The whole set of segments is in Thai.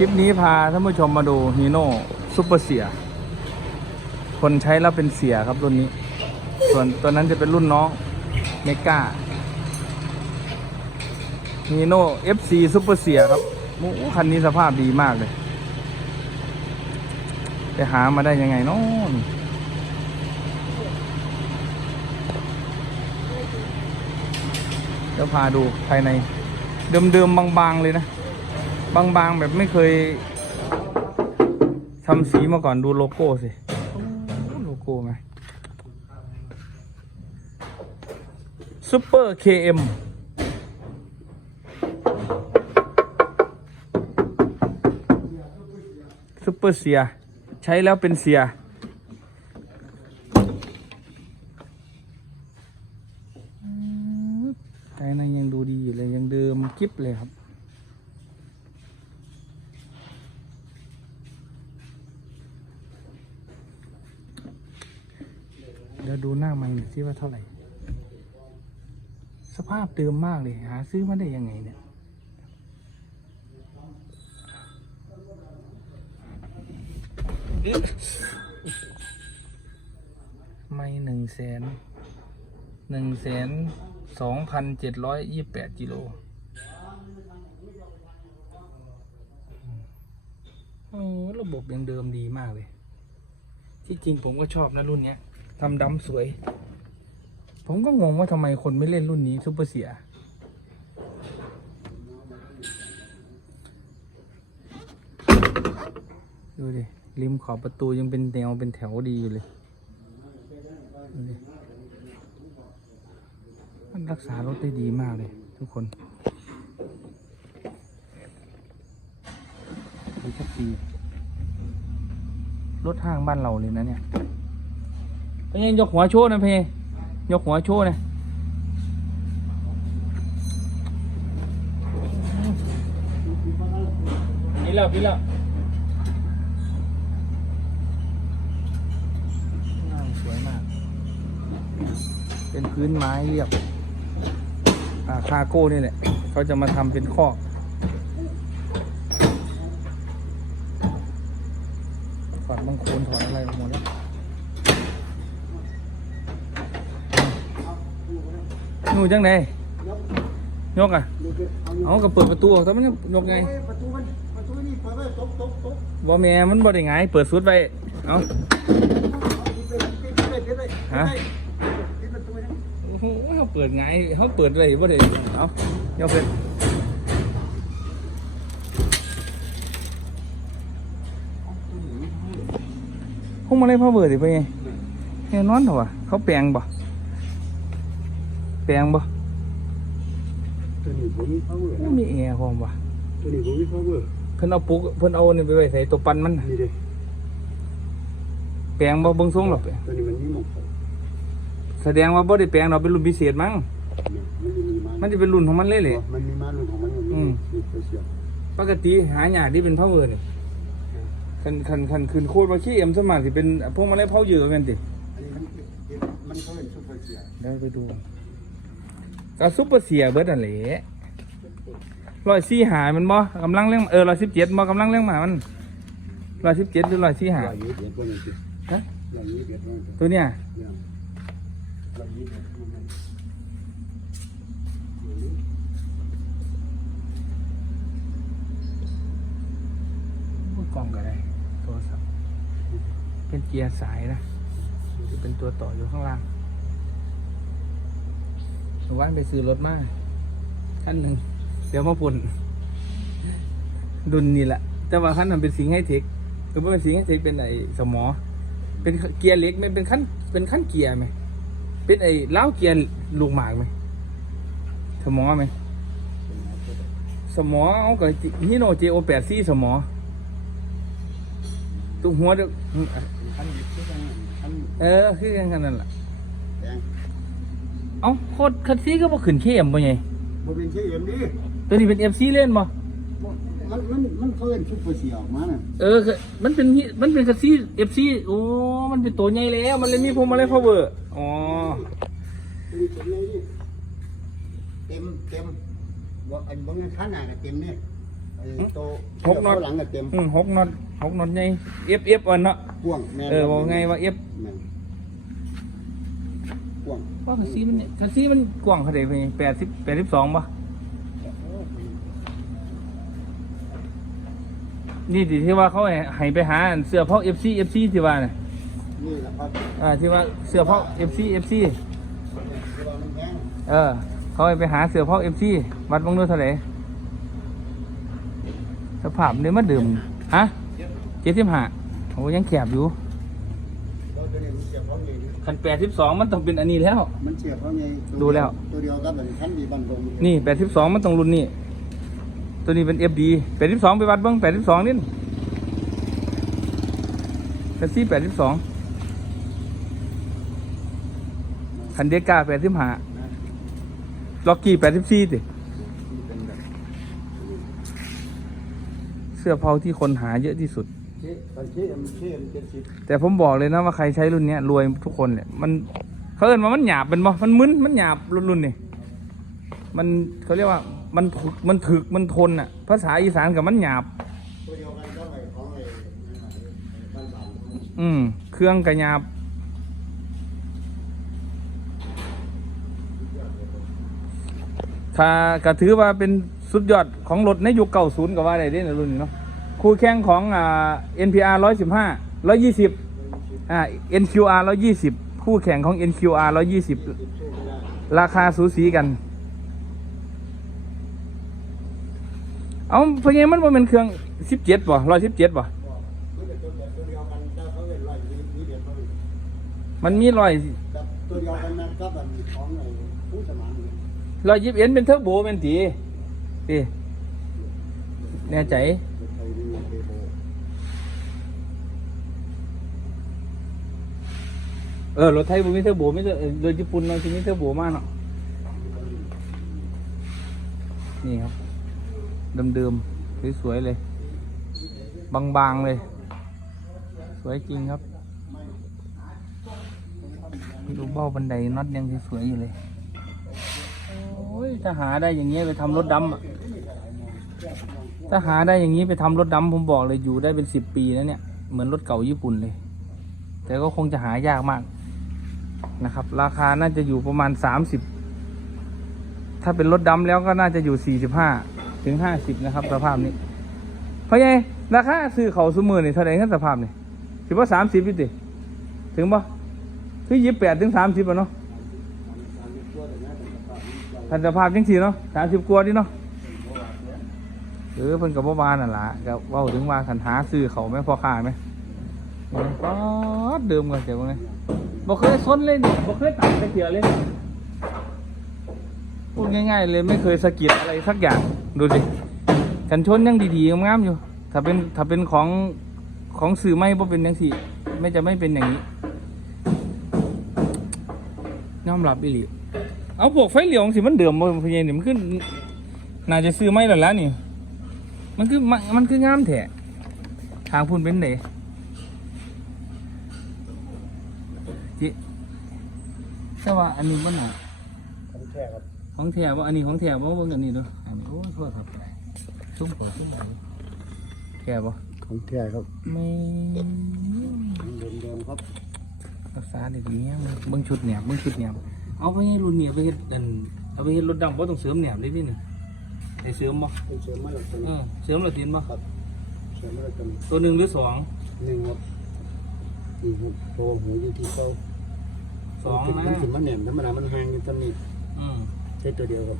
ลิปนี้พาท่านผู้ชมมาดูฮีโน่ซุปเปอร์เสีย คนใช้แล้วเป็นเสียครับรุ่นนี้ ส่วนตัวนั้นจะเป็นรุ่นน้องเมกาฮีโน่ FC ซุปเปอร์เสียครับโอ้คันนี้สภาพดีมากเลย ไปหามาได้ยังไงนาะเดี๋ยวพาดูภายใน เดิมๆบางๆเลยนะ บางๆแบบไม่เคยทำสีมาก่อนดูโลโก้สิโอ้โลโก้ไหมซูเปอร์เคเอ็มซูเปอร์เสีย ใช้แล้วเป็นเสียภายในยังดูดีอยู่เลยยังเดิมกิ๊บเลยครับ ดูหน้ามันซิว่าเท่าไหร่ สภาพเดิมมากเลย หาซื้อมาได้ยังไงเนี่ย ไม่หนึ่งแสนหนึ่งแสนสองพันเจ็ดร้อยยี่แปดกิโลโอ้ระบบยังเดิมดีมากเลย ที่จริงผมก็ชอบนะรุ่นเนี้ย ทำดำสวย ผมก็งงว่าทำไมคนไม่เล่นรุ่นนี้ซุปเปอร์เสีย ดูดิ ริมขอบประตูยังเป็นแนวเป็นแถวดีอยู่เลย มันรักษารถได้ดีมากเลยทุกคนดูสักทีรถห้างบ้านเราเลยนะเนี่ย พยยกหัวโชว์นะเพยยกหัวโชว์นะพี่แล้วพี่แล้วงามสวยมาก เป็นพื้นไม้เรียบอ่าคาโก้นี่แหละ เขาจะมาทำเป็นคอกถอดบังคลนถอดอะไรหมดแล้ว หนูจังไดยกอะเอาก็เปิดประตูออกแต่มันยกไงประตูมันประตูนี่เปิดไว้ตบตบตบบ่แม่มันบ่ได้ไงายเปิดสุดไปเอา ปิดปิดปิดปิดปิดฮะ ปิดประตูนะโอ้โหเขาเปิดไงายเขาเปิดอะไรบ่ได้เอายวเป็นพวกมาเลยพ่อเบิดดิไปไงแน่นอนเหรอวะเขาแปลงบ่ ปลงบ่ตัวนี้ผมมี power ไม่มีแอร์พร้อมว่ะตัวนี้ผมมี power เพิ่นเอาปุ๊กเพิ่นเอานี่ไปไว้ใส่ตัวปั่นมันน่ะนี่เด้แปลงบ่เบิ่งทรงหรอกตัวนี้มันมีหมอกแสดงว่าบ่ได้แปลงเราเป็นรุ่นพิเศษมั้งมันมีมามันจะเป็นรุ่นของมันเลยแหละ มันมีมารุ่นของมันอยู่อืมนี่ตัวเสียบปกติหายากที่เป็น power นี่คันคันคันคืนโคตรว่าขี้เอ็มสมากสิเป็นพวกมาลัยเผาเยอะกันติอันนี้มันมันเขาเป็นซุปเปอร์เสียบเดี๋ยวไปดู ก็ซุปเปอร์เสียเบิดนั่นแหละร้อยสี่หามันบ่กำลังเรื่องเออร้อยสิบเจ็ดบ่กำลังเรื่องหมามันร้อยสิบเจ็ดหรือร้อยสี่หาร้อยยี่สิบเอ็ดตัวนี้สิฮะร้อยยี่สิบเอ็ดตัวนี้สิตัวเนี้ยเนี่ยร้อยยี่สิบเอ็ดตัวนี้พูดกล่องก็ได้โทรศัพท์เป็นเกียร์สายนะจะเป็นตัวต่ออยู่ข้างล่าง ว่านไปซื้อรถมาขั้นหนึ่งเดี๋ยวมาปุ่นดุนนี่แหละแต่ว่าขั้นมันเป็นสิงห์ไฮเทคก็ไม่เป็นสิงห์ไฮเทคเป็นไอ้สมอ เป็นเกียร์เล็กไหมเป็นขั้นเป็นขั้นเกียร์ไหมเป็นไอ้เล้าเกียร์ลูกหมากไหมสมอไหมสมอเอากับฮิโนเจโอแปดซี่สมอตัวหัวเดียวคันหยิบที่กันคันเออ คือกันกันนั่นแหละ เอ้าโคตรคัดซี่ก็บ่ขึ้นเข้มบ่ไงบ่เป็นเชื่อเอ็มดิตัวนี้เป็นเอฟซีเล่นบ่มันมันมันเขาเป็นซุปเปอร์เสียบออกมาน่ะเออคือมันเป็นฮิมันเป็นคัดซี่เอฟซีโอ้มันเป็นตัวใหญ่แล้ว มันเลยมีพวงมาลัยพาวเวอร์อ๋อมีตัวนี้นี่เต็มเต็มบอกอันบางคันน่ะก็เต็มเนี่ยไอ้โตหกน็อตหลังก็เต็มอืมหกน็อตหกน็อตใหญ่เอฟเอฟอันเนาะกว้างแม่นเออบอกไงว่าเอฟแม่นก ว้างว่าคันซีมันเนี่ยคันซีมันกว้างเท่าไหร่เพียงแปดสิบแปดสิบสองป่ะนี่ดิที่ว่าเขาให้ให้ไปหาอันเสื้อพอกเอฟซีเอฟซีที่ว่าเนี่ยนี่แหละครับอ่าที่ว่าเสื้อพอกเอฟซีเอฟซีเวลามันแห้งเออ เขาให้ไปหาเสื้อพอกเอฟซีวัดบางนู้นเท่าไหร่สภาพเนี่ยมันดื่มฮะเจ็ดสิบห้าโอ้ยังแคบอยู่ คันแปดสิบสองมันต้องเป็นอันนี้แล้ว มันเสียบเพราะไงดูแล้ว ตัวเดียวกับแบบขั้นดีบันลงนี่แปดสิบสองมันต้องรุ่นนี้ตัวนี้เป็นเอฟดีแปดสิบสองไปวัดเบิ้งแปดสิบสองนี่แท็กซี่แปดสิบสองคันเดก้าแปดสิบห้าล็อกกี้แปดสิบสี่ติเป็นแบบเสื้อเผาที่คนหาเยอะที่สุดเช่ตอนเช่เอ็มเช่เอ็มเจ็ดสิบแต่ผมบอกเลยนะว่าใครใช้รุ่นเนี้ยรวยทุกคนเนี่ยมันเขาเอินว่ามันหยาบเป็นบ่มันมึนมันหยาบรุ่นรุ่นนี่มันเขาเรียกว่ามันถึกมันถึกมันทนอะ ภาษาอีสานกับมันหยาบ ตัวเดียวกันก็ไอ้ของไอ้บ้านสามอืม เครื่องกระหยาบ ถ้ากระถือว่าเป็นสุดยอดของรถในยุคเก่าศูนย์ก็ว่าได้เด้ในรุ่นนี้เนาะ คู่แข่งของอ่า NPR ร้อยสิบห้าร้อยยี่สิบอ่า NQR ร้อยยี่สิบคู่แข่งของ NQR ร้อยยี่สิบราคาสูสีกัน เอาเพราะงั้นมันบ่เป็นเครื่องสิบเจ็ดป่ะร้อยสิบเจ็ดป่ะนี่เป็นตัวแบบตัวเดียวกันแต่เขาเป็นร้อยยี่สิบเดียวเขามันมีร้อยกับตัวเดียวกันนะก็แบบของไอ้ผู้สมานเนี่ยร้อยยิบเอ็นเป็นเทอร์โบเป็นตีตีแน่ใจ ไอ้ดีเทโบ เออรถไทยบ่มีเทอร์โบไม่เทอร์เออรถญี่ปุ่นเราจะมีเทอร์โบมากเนาะนี่ครับเดิมๆสวยๆเลย บางๆเลย สวยจริงครับดูเบ้าบันไดน็อตยังสวยๆอยู่เลยโอ้ยถ้าหาได้อย่างเงี้ยไปทำรถดำอะถ้าหาได้อย่างนี้ไปทำรถดำผมบอกเลยอยู่ได้เป็นสิบปีแล้วเนี่ยเหมือนรถเก่าญี่ปุ่นเลย แต่ก็คงจะหายากมาก นะครับ ราคาน่าจะอยู่ประมาณสามสิบถ้าเป็นรถดำแล้วก็น่าจะอยู่สี่สิบห้าถึงห้าสิบนะครับ สภาพนี้เพราะไงราคาซื้อเขาสมือนี่เท่าไหร่กันสภาพนี่ถือว่าสามสิบพี่ติถึงปะคือยี่สิบแปดถึงสามสิบอะเนาะทันสภาพจังสี่เนาะสามสิบกว่าดิเนาะเออเพิ่นกับบ่านั่นล่ะก็เว้าถึงว่าคันหาซื้อเขาไหมพอค้าไหมป๊อดเดิมกันเดี๋ยวไง บ่เคยซนเลยนี่บ่เคยตัดตะเกียบเลยนี่พูดง่ายๆเลยไม่เคยสะกิดอะไรสักอย่างดูดิกันชนยังดีๆงามๆอยู่ ถ้าเป็นถ้าเป็นของของสื่อไม่บ่เป็นจังสี่ ไม่จะไม่เป็นอย่างนี้ยอมรับอีหลีเอาพวกไฟเหลียวสิมันเดิมบ่พะเยนี่มันขึ้นน่าจะซื้อไม่แล้วนี่ มันคือมันมันคืองามแท้ทางพุ่นเป็นไหน แต่ว่าอันนี้มันน่ะของแท้ครับของแถวว่าอันนี้ของแถวว่าเบิ่งอันนี้ดูอันนี้โอ้ยโทษครับซุ้มหัวซุ้มหัวแถวบ่ของแท้ครับไม่เดิมเดิมครับรักษาได้ดีเนี่ยเบิ่งชุดเนี่ยเบิ่งชุดเนี่ยเอาไปให้รุ่นเนี่ยไปเฮ็ดอันเอาไปเฮ็ดรถดำบ่ต้องเสริมเนี่ยเลยนี่นี่ได้เสริมบ่เป็นเสริมมาแล้วตัวเอนี้อเสริมและตีนบ่ครับเสริมมาแล้วตัวนี้ตัวหนึ่งหรือสองหนึ่งครับหนึ่งครับโตหูอยู่ที่เขา สองมันะนถึงมันเหนี่ยมธรรมดามันห่างอยู่ตัวนี้อืมใช้ตัวเดียวครับ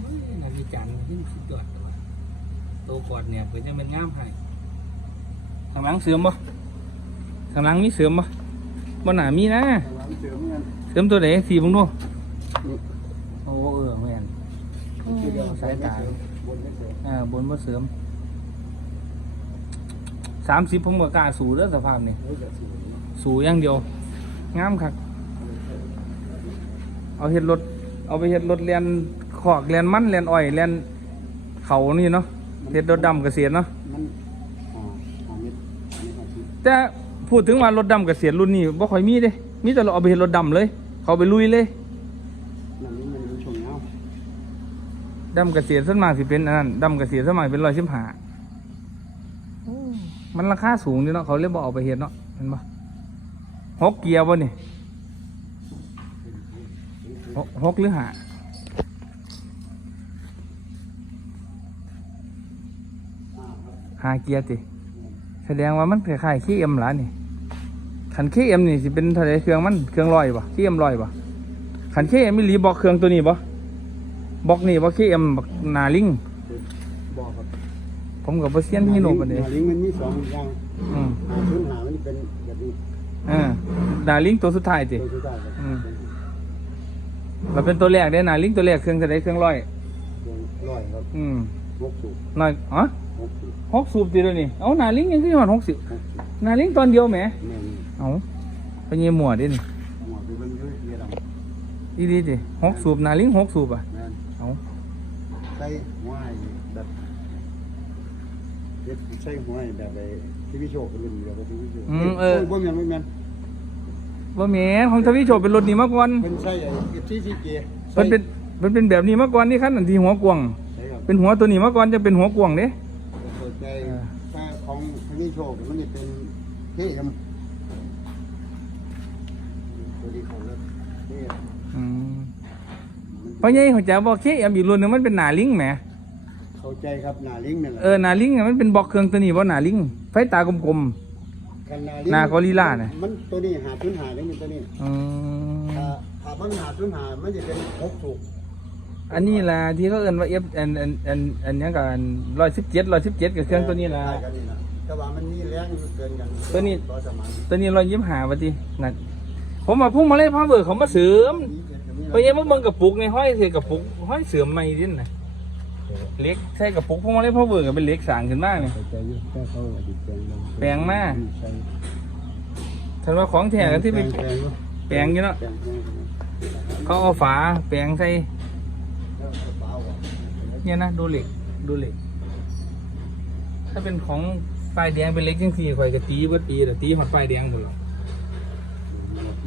เฮ้ยนาฬิกาที่สุดยอดเลยตัวกอดเนี่ยเพื่อจะเป็นงามให้ข้างหลังเสริมบ่ข้างหลังมีเสริมบ่บ่หนามีนะข้างหลังเสริมเงินเสริมตัวไหนสีบังดูนี่โอ้เออแม่นตัวเดียวสายตาบนไม่เสริมอ่าบนบ่เสริมสามสิบผมก็กล้าสู่เด้อสภาพนี่ เฮ้ยจะสวยสู่อย่างเดียว งามคักเอาเฮ็ดรถ เอาไปเฮ็ดรถเรียนขอกเรียนมันเรียนอ้อยเรียนเขานี่เนาะเฮ็ดรถดำเกษตรเนาะมันอ่าอ่าเม็ดอันนี้ครับที่แต่พูดถึงว่ารถดำเกษียณรุ่นนี้บ่ค่อยมีเด้ มีแต่เราเอาไปเห็นรถดำเลย เขาไปลุยเลยนั่นนี่มันเป็นช่วงเงาดำเกษตรส่วนมากสิเป็นอันนั้นดำเกษตรส่วนมากเป็นร้อยสิบห้ามันราคาสูงดีเนาะเขาเลยบอกเอาไปเห็ดเนาะเห็นปะ หกเกียร์บ่นี่หกหกหรือห้าหาเกียร์ติแสดงว่ามันคล้ายๆขี้เอ็มหลานี่ขันขี้เอ็มนี่สิเป็นเท่าไรเครื่องมันเครื่องลอยปะขี้เอ็มลอยปะขันขี้เอ็มมีรีบอกเครื่องตัวนี้ปะบอกนี่ว่าขี้เอ็มบักหนาลิงบอกครับผมกับเปอร์เซียนฮีโน่ปะเดยลิงมันมีสองอย่างอืมหาพื้นหามันเป็นแบบนี้ เออหนาลิงตัวสุดท้ายติตัวสุดท้ายครับอืมเราเป็นตัวแรกเด้หนาลิงตัวแรกเครื่องเท่าไรเครื่องลอยร้อยครับอืมหกสูบน้อยอ๋อหกสูบหกสูบตีแล้วนี่เอาหนาลิงยังขึ้นมาหกสิบหกสูบหนาลิงตอนเดียวแหมแม่นเอาไปเยี่ยมหมวดดินหัวไปเบิ่งด้วยเรียดำอีดีดิหกสูบหนาลิงหกสูบอะแม่นเอาใส่หัวให้แบบเฮ็ดใส่หัวให้แบบไอ้ ที่พี่โชครุ่นเดียวกับที่พี่โชคโบ่แม่นบ่แม่นว่าแหมของทวีโชคเป็นรถนี้มาก่อนเพิ่นใส่ไอ้เอฟซีซีเจมันเป็นมันเป็นแบบนี้มาก่อนนี่ขั้นอันที่หัวกวางใช่ครับเป็นหัวตัวนี้มาก่อนจะเป็นหัวกวางเด้ เปิดใจถ้าของที่พี่โชคมันจะเป็นเท่ครับตัวนี้ของแล้วเท่อืมเพราะยัยเขาจะบอกเคเอ็มอีกรุ่นหนึงมันเป็นหนาลิงแหมเข้าใจครับหน้าลิงนั่นแหละเออหนาลิงอะมันเป็นบล็อกเครื่องตัวนี้ว่าหนาลิงไฟตากลม คันหน้าหน้ากอริลลาน่ะ มันตัวนี้หาพื้นหาได้นี่ตัวนี้ๆอืมถ้าถ้าเพิ่นหาพื้นหามันจะเป็นหกสูบอันนี้ล่ะที่เขาเอิ้นว่าเอฟอันอันอันอันนี้กันร้อยสิบเจ็ดร้อยสิบเจ็ดกับเครื่องตัวนี้ล่ะ ใช่กันนี่ล่ะแต่ว่ามันมีแรงเกินกันตัวนี้ ต่อสมานตัวนี้ร้อยยี่สิบห้าวะทีนั่นผมมาพุ่งมาเลยพ่อเบิร์เขามาเสริมเพราะยังมาเบิ่งกระปุกในห้อยเสกระปุกห้อยเสื่อมไม่ดิ้นนะ เล็กใส่กระปุกพวกมันเลยพ่อเบิ่งก็เป็นเล็กสางขึ้นมากเนี่ยเข้าใจอยู่แต่เขาอดีตแปลงลงแปลงมาใช่ฉันว่าของแท้กันที่ไปแปลงเนาะแปลงอยู่เนาะแปลงแปลงเขาเอาฝาแปลงใส่แล้วเอาเปล่าอะเนี่ยนะดูเหล็กดูเหล็ก ถ้าเป็นของป้ายแดงเป็นเล็กจังสี่ข่อยก็ตีเบิดปีแต่ตีหอดป้ายแดงหมดหรอก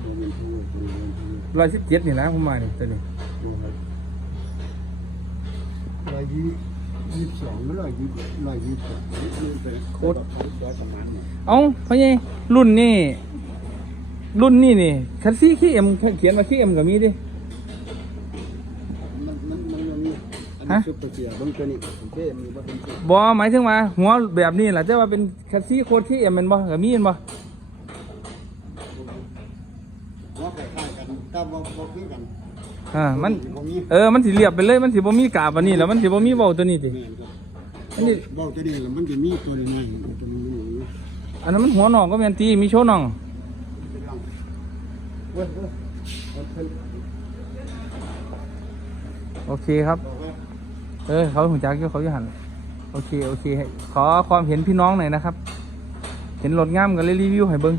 โมเมนต์ที่โมเมนต์ที่ร้อยสิบเจ็ดนี่นะผมมาเนี่ยตัวนี้ โมเมนต์ร้อ ยยี่ยี่สิบสองไม่ร้อยยี่ร้อยยี่สิบสองนี่เป็นโคตรต่อสมานเนี่ยเอ้าเพราะไงรุ่นนี่รุ่นนี่นี่คันซี่ขี้เอ็มเขียนมาขี้เอ็มกับมีดิมันมันมันมันมีอันฮะนี้ซุปเปอร์เกียร์เบางตัวนี้ผมเท่มีว่าเป็นซุปบอหมายถึงว่าหัวแบบนี้แหละแต่ว่าเป็นคัสซี่โคตรขี้เอ็มเป็นบ่กับมีเห็นบ่ ว่าคล้ายๆกันแต่ว่าบ่คือกัน อ่ามัน บ่มีเออมันสิเรียบไปเลยมันสิบ่มีกาบอันนี้แล้วมันสิบ่มีเว้าตัวนี้ติ แม่นครับอันนี้ เว้าตัวนี้แล้วมันจะมีตัวนี้ๆตัวนี้นี่อันนั้นมันหัวน่องก็แม่นตีมีโชว์น่องเป็นร่างเว้ยเว้ยเอาเพิ่นโอเคครับ บอกว่าเออเขาหูจักอยู่เขาอยู่หันโอเคโอเคขอความเห็นพี่น้องหน่อยนะครับ เห็นรถงามกันเลยรีวิวให้เบิ่ง